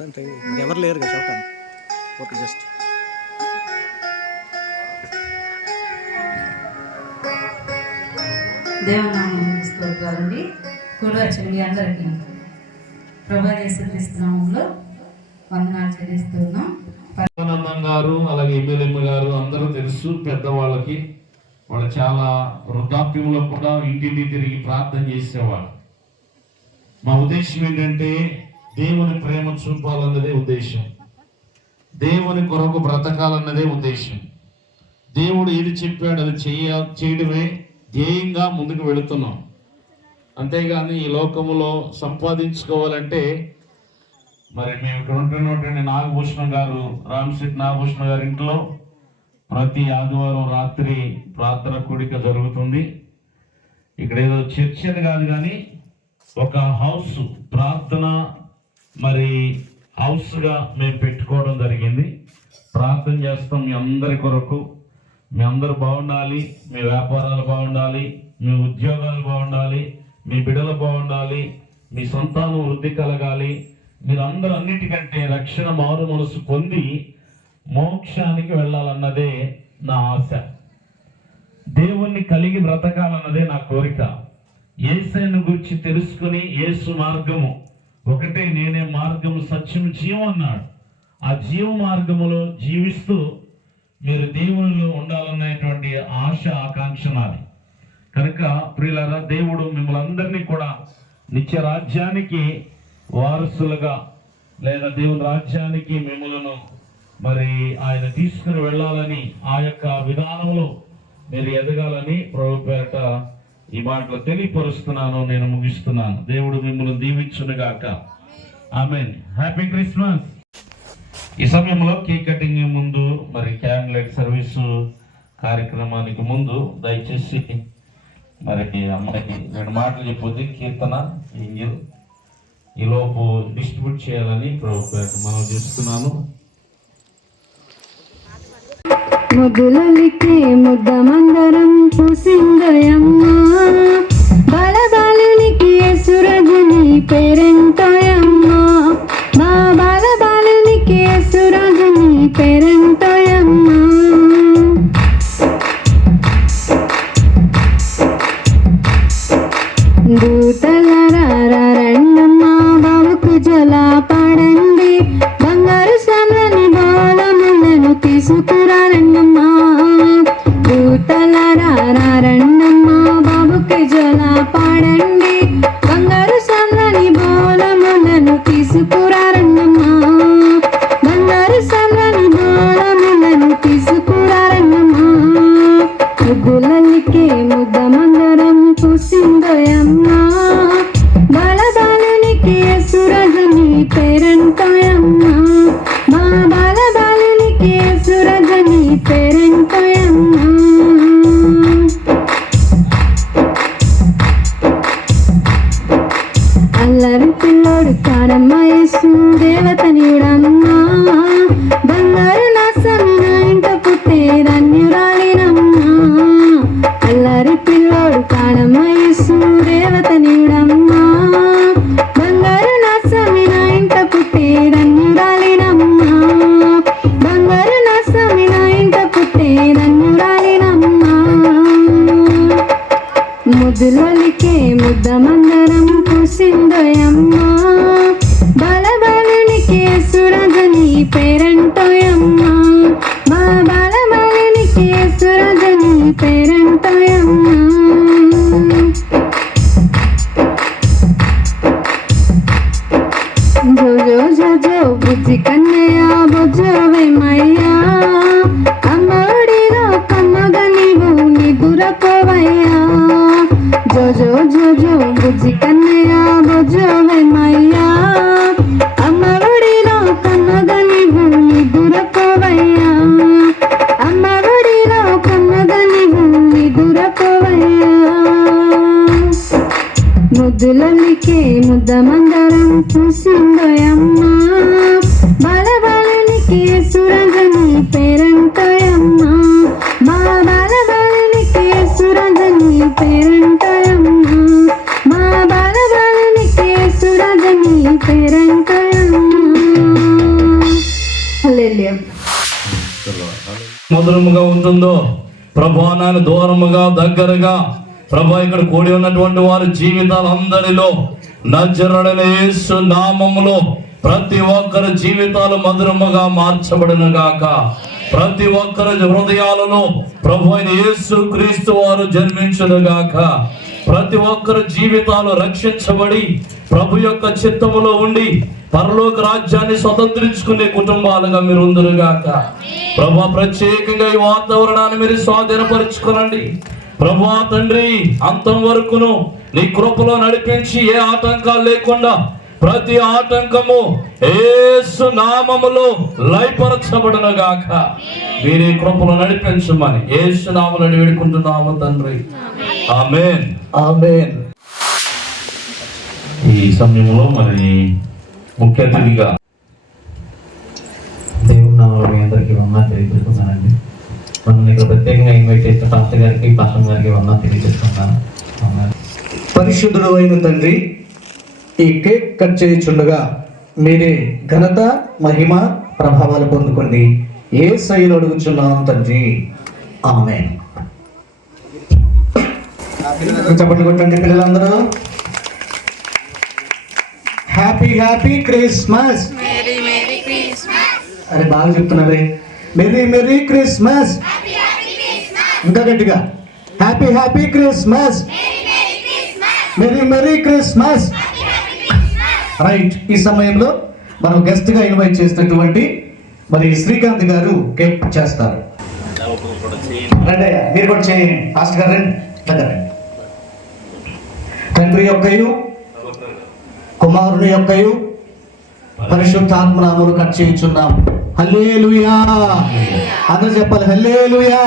మరి ఎవరు లేరు కదా చెప్పాను ఓకే జస్ట్. దేవనామం స్తోత్రాలండి. కూడా వచ్చండి అందరికీ ప్రభా యేసుక్రీస్తునామంలో వందనాలు చెల్లిస్తున్నాం. గారు అలాగే ఎమ్మెల్యే గారు అందరూ తెలుసు పెద్దవాళ్ళకి. వాళ్ళు చాలా వృద్ధాప్యంలో కూడా ఇంటింటి తిరిగి ప్రార్థన చేసేవాళ్ళు. మా ఉద్దేశం ఏంటంటే దేవుని ప్రేమ చూపాలన్నదే ఉద్దేశం. దేవుని కొరకు బ్రతకాలన్నదే ఉద్దేశం. దేవుడు ఏది చెప్పాడు అది చేయ చేయడమే ధ్యేయంగా ముందుకు వెళుతున్నాం. అంతేగాని ఈ లోకములో సంపాదించుకోవాలంటే మరి మేము ఇక్కడ ఉంటున్నటువంటి నాగభూషణం గారు రామశెట్టి నాగభూషణం గారి ఇంట్లో ప్రతి ఆదివారం రాత్రి ప్రార్థన కూడిక జరుగుతుంది. ఇక్కడ ఏదో చర్చ అని కాదు కానీ ఒక హౌస్ ప్రార్థన మరి హౌస్గా మేము పెట్టుకోవడం జరిగింది. ప్రార్థన చేస్తాం మీ అందరి కొరకు. మీ అందరు బాగుండాలి మీ వ్యాపారాలు బాగుండాలి మీ ఉద్యోగాలు బాగుండాలి మీ బిడ్డలు బాగుండాలి మీ సంతానం వృద్ధి కలగాలి. మీరు అందరూ అన్నిటికంటే రక్షణ మారు మనసు పొంది మోక్షానికి వెళ్ళాలన్నదే నా ఆశ. దేవుణ్ణి కలిగి బ్రతకాలన్నదే నా కోరిక. ఏసైను గురించి తెలుసుకుని యేసు మార్గము. ఒకటే నేనే మార్గము సత్యం జీవం అన్నాడు. ఆ జీవ మార్గములో జీవిస్తూ మీరు దేవునిలో ఉండాలనేటువంటి ఆశ ఆకాంక్ష నాది. కనుక ప్రియులారా దేవుడు మిమ్మల్ని అందరినీ కూడా నిత్య రాజ్యానికి వారసులుగా లేదా దేవుని రాజ్యానికి మిమ్మలను మరి ఆయన తీసుకుని వెళ్ళాలని ఆ యొక్క విధానంలో మీరు ఎదగాలని ప్రభు పేరట ఈ మాటలు తెలియపరుస్తున్నాను నేను ముగిస్తున్నాను. దేవుడు మిమ్మల్ని దీవించునుగాక. ఆమె హ్యాపీ క్రిస్మస్. ఈ సమయంలో కేక్ కటింగ్ ముందు మరి క్యాండిల్ సర్వీస్ కార్యక్రమానికి ముందు దయచేసి మరి అమ్మాయికి రెండు మాటలు చెప్పొద్ది. కీర్తన ఈలోపు ఈ డిస్ట్రిబ్యూట్ చేయాలని ప్రభు మనం చేస్తున్నాను. ముద్దులలికే ముద్ద మందరం పూసిందయమ్మ. బాలబాలునికి సురజని పేరెంటోయమ్మ. మా బాలబాలునికి సురజని పేరెంటోయమ్మ. ముద్దులలికే ముద్ద మందరం కూసిందోయమ్మ దగ్గరగా ప్రభా ఇక్కడ కూడి ఉన్నటువంటి వారి జీవితాలు అందరిలో యేసు నామములో ప్రతి ఒక్కరి జీవితాలు మధురముగా మార్చబడిన గాక. ప్రతి ఒక్కరి హృదయాలలో ప్రభు అయిన యేసు క్రీస్తు వారు జన్మించును గాక. ప్రతి ఒక్కరి జీవితాలు రక్షించబడి ప్రభు యొక్క చిత్తములో ఉండి పరలోక రాజ్యాన్ని స్వతంత్రించుకునే కుటుంబాలుగా మీరు ఉందరుగాక ప్రభా ప్రత్యేకంగా ఈ వాతావరణాన్ని మీరు స్వాధీనపరుచుకోనండి. ప్రభా తండ్రి అంతం వరకును నీ కృపలో నడిపించి ఏ ఆటంకాలు లేకుండా ప్రతి ఆటంకము ఏసు నామములో లయపరచబడును గాక మీరే కృపలో నడిపించమని ఏసు నామలను వేడుకుంటున్నాము తండ్రి. ఆమేన్. ఆమేన్. ఈ సమయంలో మరి ముఖ్య అతిథిగా దేవుని నామములో మీ అందరికీ వందనాలు తెలియజేస్తున్నానండి. మనం ఇక్కడ ప్రత్యేకంగా ఇన్వైట్ చేసిన పాస్టర్ గారికి పాస్టర్ గారికి తెలియజేస్తున్నాను. పరిశుద్ధుడు అయిన తండ్రి ఈ కేక్ కట్ చేయుచుండగా మీరే ఘనత మహిమ ప్రభావాలు పొందుకోండి ఏ శైలు అడుగుచున్నాం తండ్రి? ఆమె చెప్పండి కొట్టండి పిల్లలందరూ. హ్యాపీ హ్యాపీ క్రిస్మస్ అరే బాగా చెప్తున్నారే. మెరీ మెరీ క్రిస్మస్ ఇంకా గట్టిగా. Happy happy Christmas merry merry Christmas right ఈ సమయంలో మనం గెస్ట్గా ఇన్వైట్ చేసినటువంటి మరి శ్రీకాంత్ గారు కేక్ చేస్తారు. రండి అయ్యా, మీరు కూడా చేయండి. ఫాస్ట్ గారు రండి. తండ్రి యొక్కయు కుమారుని యొక్కయు పరిశుద్ధాత్మనాములు కట్ చేయించున్నాం. హల్లేలుయా. అందరూ చెప్పాలి హల్లేలుయా.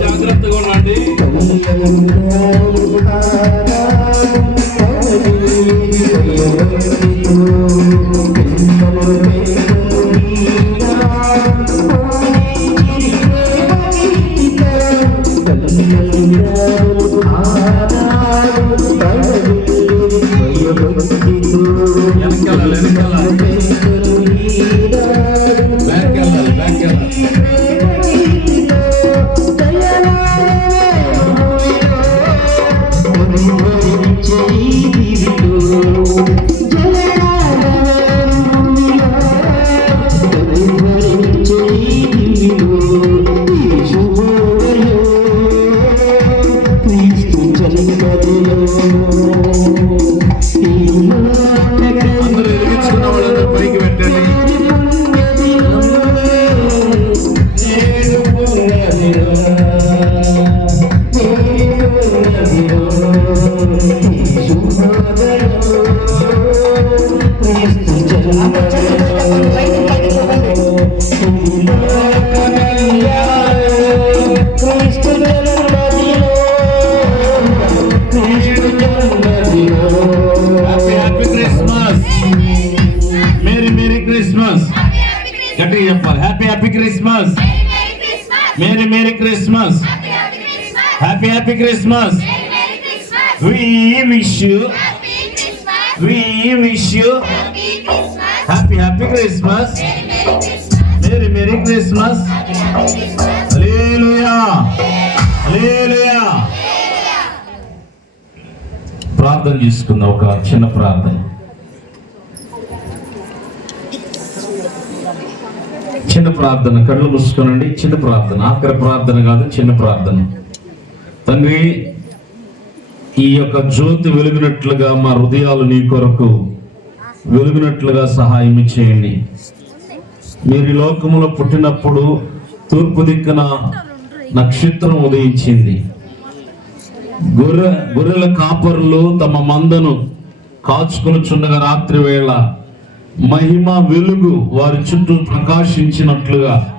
జాగ్రత్తగా ఉండండి. గట్టిగా చెప్పాలి. Happy happy Christmas merry merry Christmas happy happy Christmas we wish you we wish you happy happy Christmas merry merry Christmas ప్రార్థన చేసుకుందాం ఒక చిన్న ప్రార్థన. చిన్న ప్రార్థన కళ్ళు మూసుకోనండి. చిన్న ప్రార్థన. ఆఖరి ప్రార్థన కాదు చిన్న ప్రార్థన. తండ్రి ఈ యొక్క జ్యోతి వెలుగునట్లుగా మా హృదయాలు నీ కొరకు వెలుగునట్లుగా సహాయం చేయండి. మీరు ఈ లోకములో పుట్టినప్పుడు తూర్పు దిక్కున నక్షత్రం ఉదయించింది. గొర్రె గొర్రెల కాపరులు తమ మందను కాచుకొనుచుండగా రాత్రి వేళ మహిమ వెలుగు వారి చుట్టూ ప్రకాశించినట్లుగా.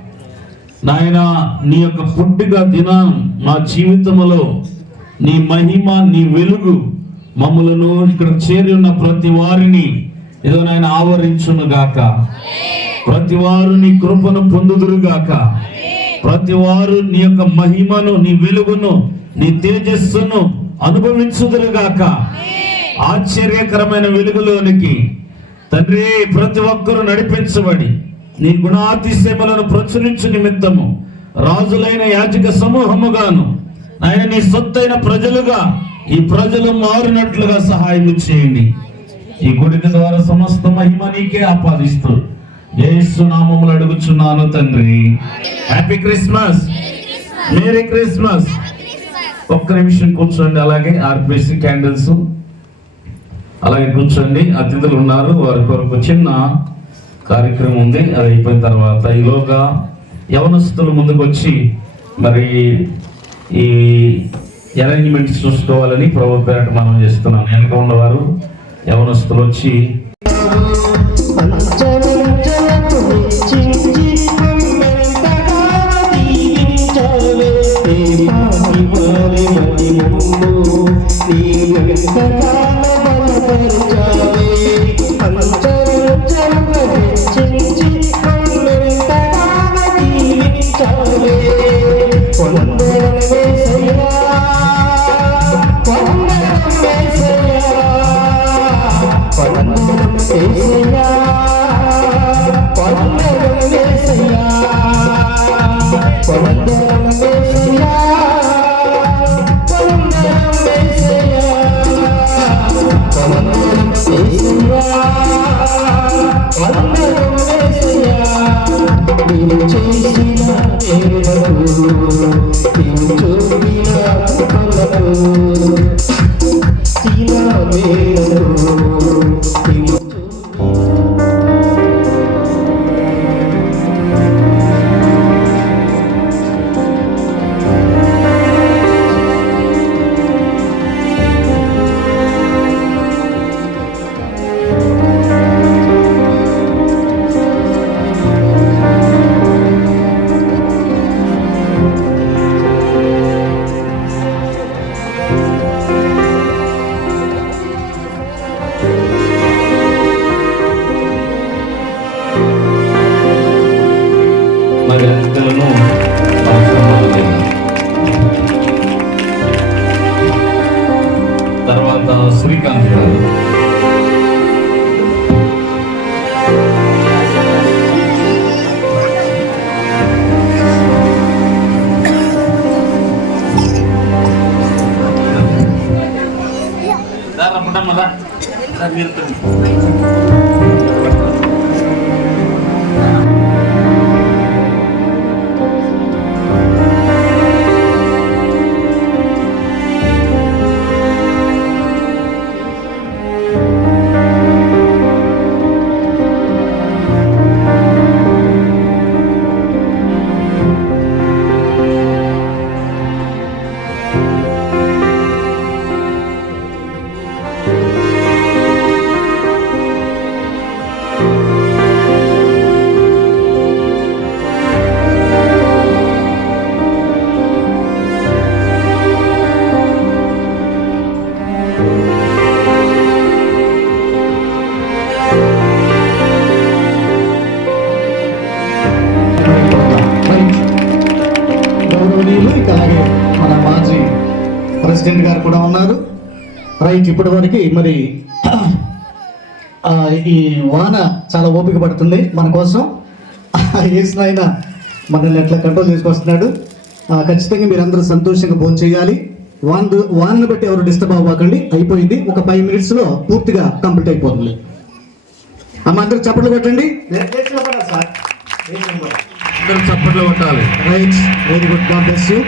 నాయన నీ యొక్క పుట్టిక దినం మా జీవితంలో నీ మహిమ నీ వెలుగు మమ్మలను ఇక్కడ చేరి ఉన్న ప్రతి వారిని ఏదో నాయన ఆవరించును గాక. ప్రతి వారు నీ కృపను పొందుదురుగాక ప్రతి వారు నీ యొక్క మహిమను నీ వెలుగును నీ తేజస్సును అనుభవించుదురుగాక ఆశ్చర్యకరమైన వెలుగులోనికి తండ్రి ప్రతి ఒక్కరూ నడిపించబడి నీ గుణాతిశయములను ప్రచురించు నిమిత్తము రాజులైన యాజక సమూహముగాను ఆయన నీ సొత్తైన ప్రజలుగా ఈ ప్రజలు మారినట్లుగా సహాయం చేయండి. ఈ గుడిక ద్వారా సమస్త మహిమ నీకే ఆపాదిస్తూ యేసు నామములు అడుగుచున్నాను తండ్రి. హ్యాపీ క్రిస్మస్ మేరీ క్రిస్మస్ ఒక్క నిమిషం కూర్చోండి అలాగే ఆర్పిసి క్యాండిల్స్. అలాగే కూర్చోండి. అతిథులు ఉన్నారు. వారి కొరకు చిన్న కార్యక్రమం ఉంది. అది అయిపోయిన తర్వాత ఈలోగా యవనస్తులు ముందుకు వచ్చి మరి ఈ అరేంజ్మెంట్స్ చూసుకోవాలని ప్రభుత్వ మనం చేస్తున్నాం. వెనుక ఉన్నవారు యవనస్తులు వచ్చి ferramenta ఇప్పటి వరకు మరి ఈ వాన చాలా ఓపిక పడుతుంది మన కోసం. వేసిన ఆయన మనల్ని ఎట్లా కంట్రోల్ చేసుకొస్తున్నాడు. ఖచ్చితంగా మీరు అందరూ సంతోషంగా భోజనం చేయాలి. వాన్ వాన్ బట్టి ఎవరు డిస్టర్బ్ అవ్వకండి. అయిపోయింది. ఒక ఫైవ్ మినిట్స్లో పూర్తిగా కంప్లీట్ అయిపోతుంది. అమ్మ అందరూ చప్పట్లు కొట్టండి. అందరూ చప్పట్లు కొట్టాలి. Right very good God bless you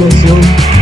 God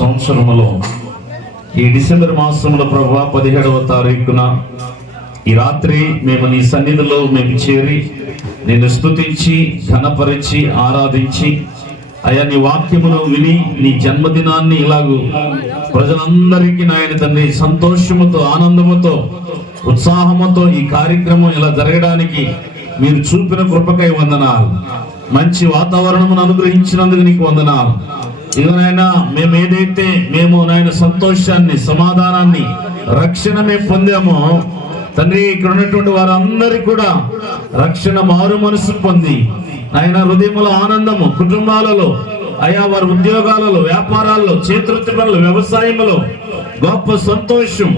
సంవత్సరములో ఈ డిసెంబర్ మాసంలో ప్రభు పదిహేడవ తారీఖున ఈ రాత్రి మేము నీ సన్నిధిలో మేము చేరి నేను స్తుతించి ఘనపరిచి ఆరాధించి అయ్యా నీ వాక్యమును విని నీ జన్మదినాన్ని ఇలాగూ ప్రజలందరికీ నాయన తండ్రి సంతోషముతో ఆనందముతో ఉత్సాహముతో ఈ కార్యక్రమం ఇలా జరగడానికి మీరు చూపిన కృపకై వందనాలు. మంచి వాతావరణమును అనుగ్రహించినందుకు నీకు వందనాలు. ఇదిగోనైనా మేము ఏదైతే మేము నాయన సంతోషాన్ని సమాధానాన్ని రక్షణ మేము పొందామో తండ్రి ఇక్కడ ఉన్నటువంటి వారందరికీ కూడా రక్షణ మారు మనసు పొంది ఆయన హృదయముల ఆనందము కుటుంబాలలో అయా వారి ఉద్యోగాలలో వ్యాపారాల్లో చేతృత్వ పనులు వ్యవసాయంలో గొప్ప సంతోషం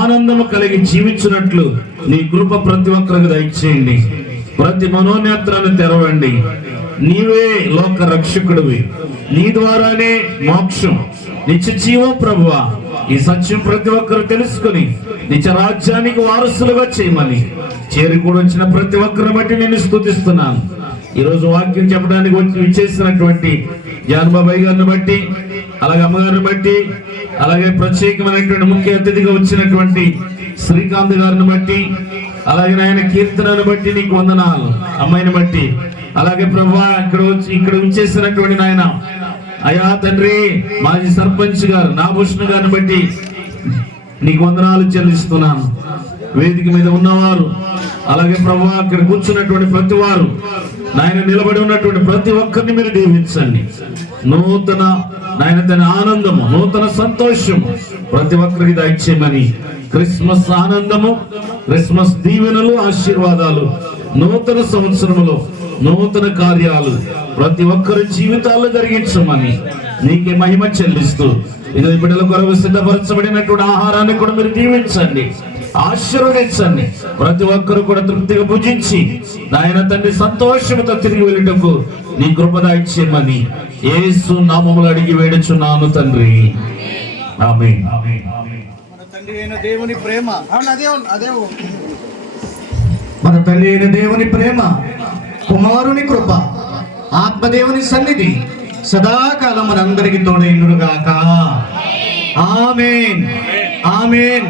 ఆనందము కలిగి జీవించినట్లు నీ కృప ప్రతి ఒక్కరికి దయచేయండి. ప్రతి మనోనేత్రాన్ని తెరవండి. నీవే లోక రక్షకుడివి. నీ ద్వారానే మోక్షం. నిత్య జీవం ప్రభువ. ఈ సత్యం ప్రతి ఒక్కరు తెలుసుకుని నిత్య రాజ్యానికి వారసులుగా చేయమని. చేరుకూడి వచ్చిన ప్రతి ఒక్కరిని బట్టి నేను స్థుతిస్తున్నాను. ఈరోజు వాక్యం చెప్పడానికి వచ్చి విచ్చేసినటువంటి జాన్బాబాయ్ గారిని బట్టి అలాగే అమ్మగారిని బట్టి అలాగే ప్రత్యేకమైనటువంటి ముఖ్య అతిథిగా వచ్చినటువంటి శ్రీకాంత్ గారిని బట్టి అలాగే నాయన కీర్తనను బట్టి నీకు వందనాలు. అమ్మాయిని బట్టి అలాగే ప్రభా ఇక్కడ వచ్చి ఇక్కడ ఉంచేసినటువంటి నాయన. అయా తండ్రి మాజీ సర్పంచ్ గారు నాభూషణ గారిని బట్టి నీకు వందనాలు చెల్లిస్తున్నాను. వేదిక మీద ఉన్నవారు అలాగే ప్రభా అక్కడ కూర్చున్నటువంటి ప్రతి వారు నాయన నిలబడి ఉన్నటువంటి ప్రతి ఒక్కరిని మీరు దీవించండి. నూతన నాయన తన ఆనందము నూతన సంతోషం ప్రతి ఒక్కరికి దయచేయమని క్రిస్మస్ ఆనందము క్రిస్మస్ దీవెనలు ఆశీర్వాదాలు నూతన సంవత్సరములో నూతన కార్యాలు ప్రతి ఒక్కరి జీవితాల్లో జరిగించమని నీకే మహిమ చెల్లిస్తూ ఇది బిడ్డల కొరకు సిద్ధపరచబడినటువంటి ఆహారాన్ని కూడా మీరు దీవించండి ఆశీర్వదించండి. ప్రతి ఒక్కరు కూడా తృప్తిగా భుజించి నాయన తండ్రి సంతోషంతో తిరిగి వెళ్ళటకు నీ కృపద ఇచ్చేయమని యేసు నామములు అడిగి వేడుచున్నాను తండ్రి. ఆమె మన దేవుని ప్రేమ. తండ్రి అయిన దేవుని ప్రేమ. కుమారుని కృప ఆత్మదేవుని సన్నిధి సదాకాలం మనందరికి తోడైండుగాక ఆమేన్. ఆమేన్.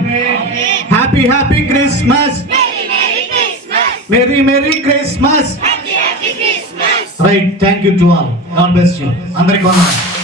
Happy happy Christmas. Merry merry Christmas. Right thank you to all. God bless you. అందరికి వందనాలు.